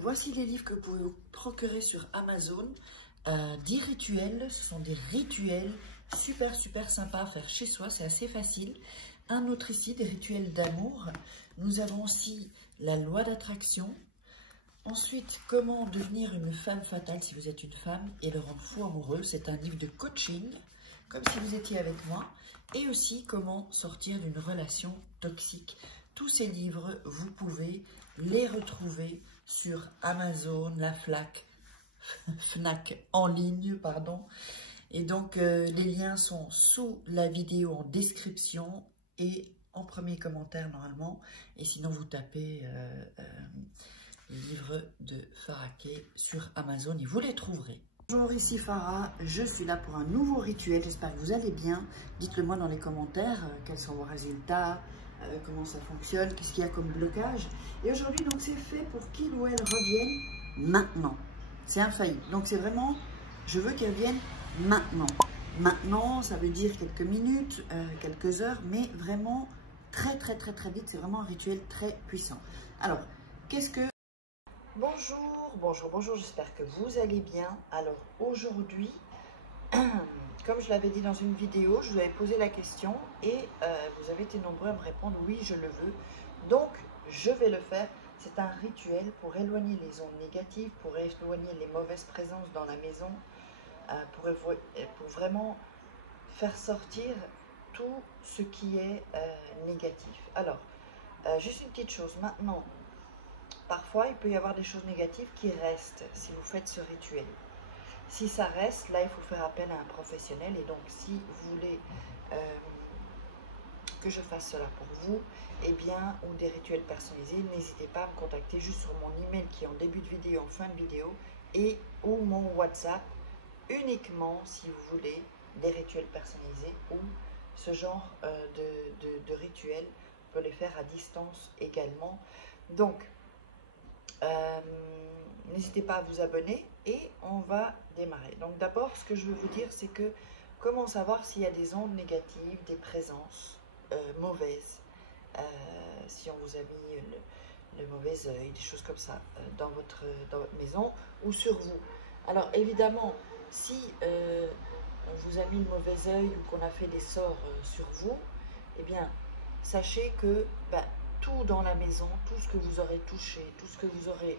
Donc voici les livres que vous pouvez vous procurer sur Amazon. 10 rituels, ce sont des rituels super sympas à faire chez soi, c'est assez facile. Un autre ici, des rituels d'amour. Nous avons aussi la loi d'attraction. Ensuite, comment devenir une femme fatale si vous êtes une femme et le rendre fou amoureux. C'est un livre de coaching, comme si vous étiez avec moi. Et aussi, comment sortir d'une relation toxique. Tous ces livres, vous pouvez les retrouver sur Amazon, la Fnac en ligne, pardon. Et donc, les liens sont sous la vidéo en description et en premier commentaire normalement. Et sinon, vous tapez livre de Farah Kay sur Amazon et vous les trouverez. Bonjour, ici Farah, je suis là pour un nouveau rituel, j'espère que vous allez bien. Dites-le moi dans les commentaires, quels sont vos résultats, comment ça fonctionne, qu'est-ce qu'il y a comme blocage. Et aujourd'hui, donc, c'est fait pour qu'il ou elle revienne maintenant. C'est infaillible, donc c'est vraiment, je veux qu'elle revienne maintenant. Maintenant, ça veut dire quelques minutes, quelques heures, mais vraiment très vite, c'est vraiment un rituel très puissant. Alors, qu'est-ce que... Bonjour, j'espère que vous allez bien. Alors aujourd'hui, comme je l'avais dit dans une vidéo, je vous avais posé la question et vous avez été nombreux à me répondre oui, je le veux. Donc, je vais le faire. C'est un rituel pour éloigner les ondes négatives, pour éloigner les mauvaises présences dans la maison, pour vraiment faire sortir tout ce qui est négatif. Alors, juste une petite chose maintenant. Parfois, il peut y avoir des choses négatives qui restent si vous faites ce rituel. Si ça reste, là, il faut faire appel à un professionnel. Et donc, si vous voulez que je fasse cela pour vous, eh bien, ou des rituels personnalisés, n'hésitez pas à me contacter juste sur mon email qui est en début de vidéo, en fin de vidéo, et ou mon WhatsApp, uniquement si vous voulez des rituels personnalisés ou ce genre de rituels. On peut les faire à distance également. Donc, n'hésitez pas à vous abonner et on va démarrer. Donc d'abord, ce que je veux vous dire, c'est que comment savoir s'il y a des ondes négatives, des présences mauvaises, si on vous a mis le mauvais œil, des choses comme ça dans votre maison ou sur vous. Alors évidemment, si on vous a mis le mauvais œil ou qu'on a fait des sorts sur vous, eh bien sachez que tout dans la maison, tout ce que vous aurez touché, tout ce que vous aurez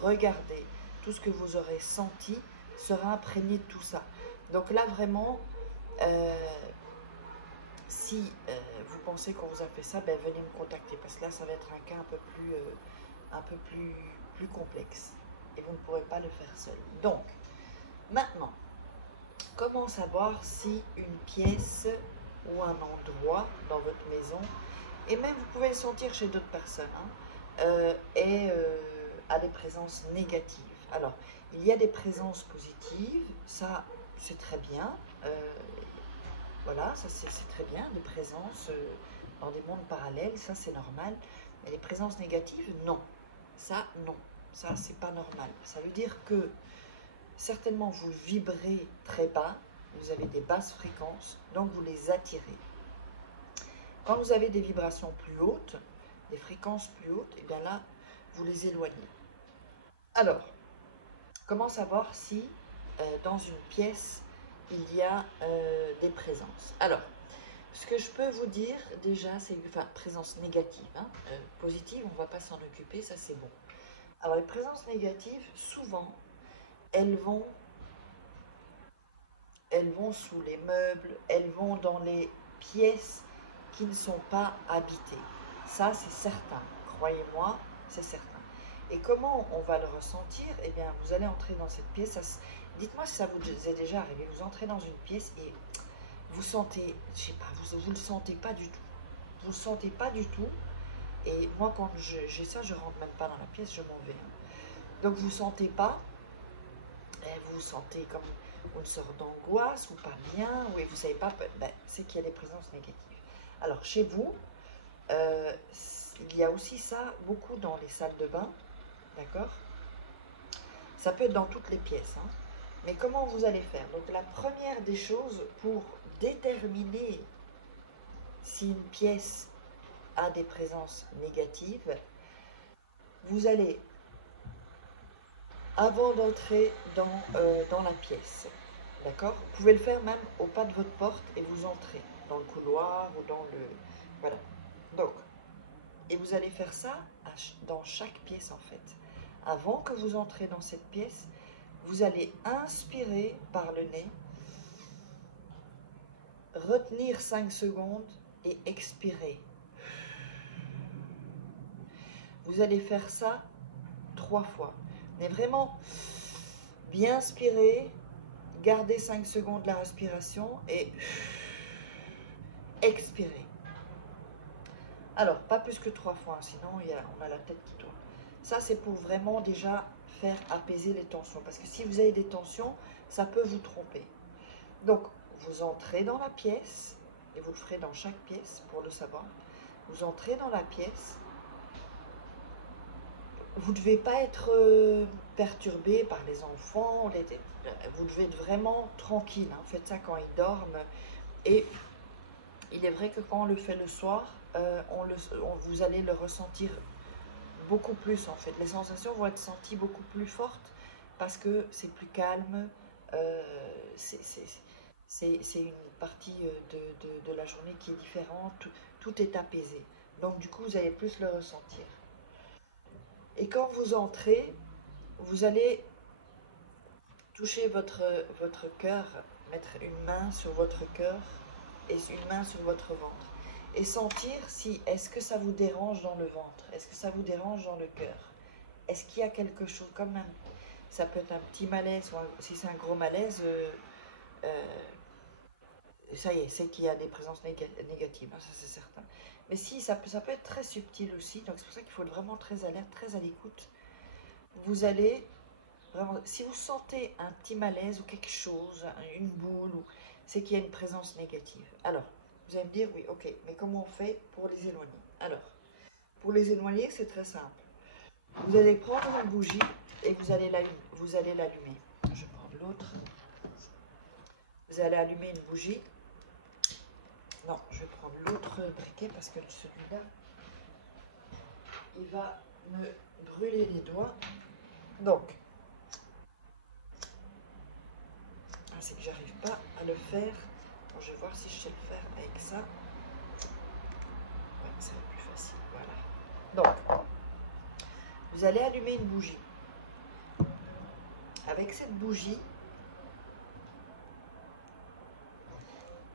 regardé, tout ce que vous aurez senti sera imprégné de tout ça. Donc là vraiment, si vous pensez qu'on vous a fait ça, venez me contacter parce que là ça va être un cas un peu plus complexe et vous ne pourrez pas le faire seul. Donc maintenant, comment savoir si une pièce ou un endroit dans votre maison, et même vous pouvez le sentir chez d'autres personnes, a des présences négatives. Alors, il y a des présences positives, ça c'est très bien, voilà, ça c'est très bien, des présences dans des mondes parallèles, ça c'est normal, mais les présences négatives, non, ça c'est pas normal. Ça veut dire que certainement vous vibrez très bas, vous avez des basses fréquences, donc vous les attirez. Quand vous avez des vibrations plus hautes, des fréquences plus hautes, et bien là, vous les éloignez. Alors, comment savoir si dans une pièce, il y a des présences? Alors, ce que je peux vous dire déjà, c'est présence négative, positive, on ne va pas s'en occuper, ça c'est bon. Alors, les présences négatives, souvent, elles vont sous les meubles, elles vont dans les pièces qui ne sont pas habitées. Ça, c'est certain. Croyez-moi, c'est certain. Et comment on va le ressentir? Eh bien, vous allez entrer dans cette pièce. Dites-moi si ça vous est déjà arrivé. Vous entrez dans une pièce et vous sentez, je sais pas, vous le sentez pas du tout. Vous le sentez pas du tout. Et moi, quand j'ai ça, je rentre même pas dans la pièce, je m'en vais. Donc, vous sentez pas. Et vous sentez comme une sorte d'angoisse ou pas bien, ou vous savez pas, c'est qu'il y a des présences négatives. Alors chez vous, il y a aussi ça beaucoup dans les salles de bain, d'accord? Ça peut être dans toutes les pièces, mais comment vous allez faire? Donc la première des choses pour déterminer si une pièce a des présences négatives, vous allez avant d'entrer dans la pièce. D'accord? Vous pouvez le faire même au pas de votre porte et vous entrez dans le couloir ou dans le... Voilà. Donc, et vous allez faire ça dans chaque pièce en fait. Avant que vous entrez dans cette pièce, vous allez inspirer par le nez, retenir 5 secondes et expirer. Vous allez faire ça 3 fois. Mais vraiment bien inspirer, garder 5 secondes la respiration et expirer. Alors, pas plus que 3 fois, sinon on a la tête qui tourne. Ça, c'est pour vraiment déjà faire apaiser les tensions. Parce que si vous avez des tensions, ça peut vous tromper. Donc, vous entrez dans la pièce, et vous le ferez dans chaque pièce pour le savoir. Vous entrez dans la pièce. Vous ne devez pas être perturbé par les enfants. Vous devez être vraiment tranquille. Hein. Faites ça quand ils dorment. Et il est vrai que quand on le fait le soir, vous allez le ressentir beaucoup plus en fait. Les sensations vont être senties beaucoup plus fortes parce que c'est plus calme. C'est une partie de la journée qui est différente. Tout est apaisé. Donc du coup, vous allez plus le ressentir. Et quand vous entrez, vous allez toucher votre cœur, mettre une main sur votre cœur et une main sur votre ventre. Et sentir si, est-ce que ça vous dérange dans le ventre? Est-ce que ça vous dérange dans le cœur? Est-ce qu'il y a quelque chose quand même? Ça peut être un petit malaise, ou si c'est un gros malaise, ça y est, c'est qu'il y a des présences négatives, hein, ça c'est certain. Mais si, ça peut être très subtil aussi, donc c'est pour ça qu'il faut être vraiment très alerte, très à l'écoute. Vous allez vraiment, si vous sentez un petit malaise ou quelque chose, une boule, c'est qu'il y a une présence négative. Alors, vous allez me dire, oui, ok, mais comment on fait pour les éloigner? Alors, pour les éloigner, c'est très simple. Vous allez prendre une bougie et vous allez l'allumer. Je vais prendre l'autre. Vous allez allumer une bougie. Non, je vais prendre l'autre briquet parce que celui-là, il va me brûler les doigts. Donc, c'est que j'arrive pas à le faire. Bon, je vais voir si je sais le faire avec ça. Ouais, c'est le plus facile. Voilà. Donc, vous allez allumer une bougie. Avec cette bougie,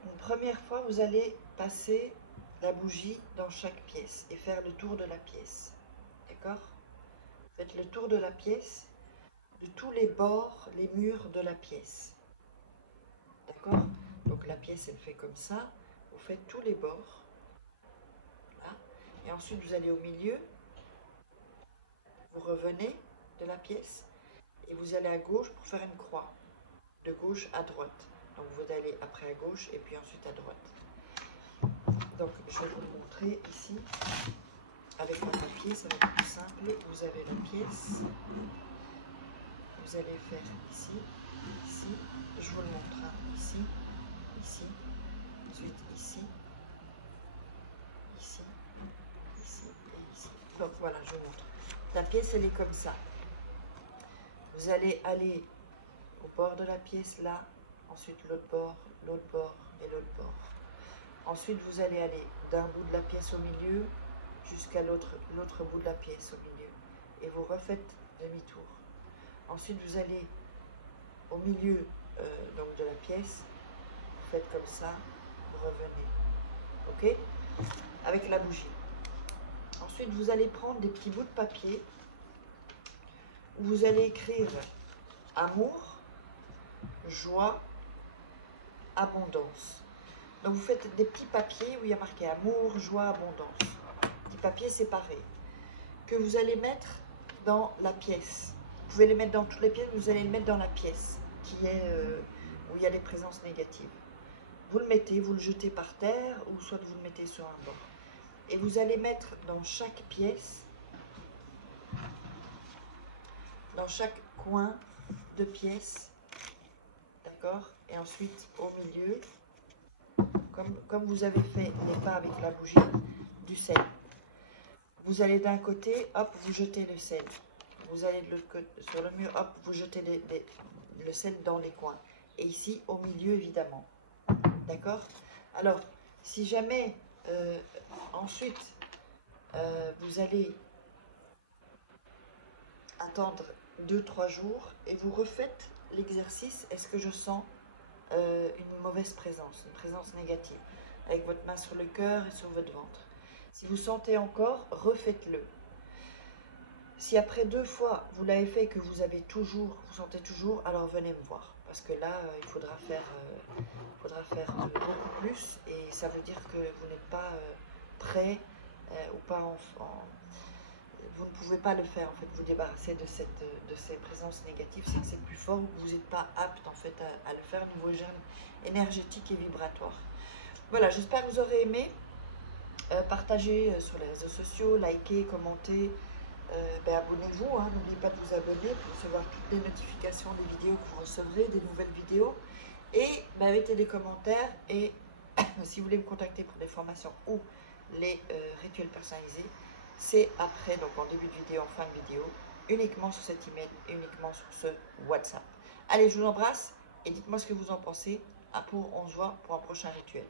une première fois, vous allez passer la bougie dans chaque pièce et faire le tour de la pièce. D'accord? Faites le tour de la pièce, de tous les bords, les murs de la pièce. D'accord? Donc la pièce, elle fait comme ça. Vous faites tous les bords. Là. Et ensuite, vous allez au milieu. Vous revenez de la pièce et vous allez à gauche pour faire une croix. De gauche à droite. Donc vous allez après à gauche et puis ensuite à droite. Donc je vais vous le montrer ici. Avec un papier, ça va être plus simple. Vous avez la pièce. Vous allez faire ici, ici. Je vous le montre. Hein. Ici, ici. Ensuite ici, ici, ici et ici. Donc voilà, je vous montre. La pièce, elle est comme ça. Vous allez aller au bord de la pièce, là. Ensuite l'autre bord et l'autre bord. Ensuite, vous allez aller d'un bout de la pièce au milieu jusqu'à l'autre bout de la pièce au milieu. Et vous refaites demi-tour. Ensuite, vous allez au milieu donc de la pièce. Vous faites comme ça. Vous revenez. OK? Avec la bougie. Ensuite, vous allez prendre des petits bouts de papier où vous allez écrire amour, joie, abondance. Donc vous faites des petits papiers où il y a marqué amour, joie, abondance. Petits papiers séparés que vous allez mettre dans la pièce. Vous pouvez les mettre dans toutes les pièces, vous allez les mettre dans la pièce qui est où il y a des présences négatives. Vous le mettez, vous le jetez par terre ou soit vous le mettez sur un bord. Et vous allez mettre dans chaque pièce, dans chaque coin de pièce, d'accord? Et ensuite au milieu, comme vous avez fait les pas avec la bougie, du sel. Vous allez d'un côté, hop, vous jetez le sel. vous allez de l'autre côté, sur le mur, hop, vous jetez le sel dans les coins. Et ici, au milieu, évidemment. D'accord? Alors, si jamais, ensuite, vous allez attendre 2-3 jours et vous refaites l'exercice, est-ce que je sens une mauvaise présence, une présence négative, avec votre main sur le cœur et sur votre ventre. Si vous sentez encore, refaites-le. Si après 2 fois vous l'avez fait et que vous sentez toujours, alors venez me voir. Parce que là, il faudra faire beaucoup plus et ça veut dire que vous n'êtes pas prêt ou pas vous ne pouvez pas le faire en fait, vous débarrasser de ces présences négatives, c'est que c'est plus fort, vous n'êtes pas apte en fait à le faire au niveau énergétique et vibratoire. Voilà, j'espère que vous aurez aimé. Partagez sur les réseaux sociaux, likez, commentez, abonnez-vous, hein, n'oubliez pas de vous abonner pour recevoir toutes les notifications des vidéos que vous recevrez, des nouvelles vidéos, et mettez des commentaires, et si vous voulez me contacter pour des formations ou les rituels personnalisés, c'est après, donc en début de vidéo, en fin de vidéo, uniquement sur cet email, uniquement sur ce WhatsApp. Allez, je vous embrasse et dites-moi ce que vous en pensez. On se voit pour un prochain rituel.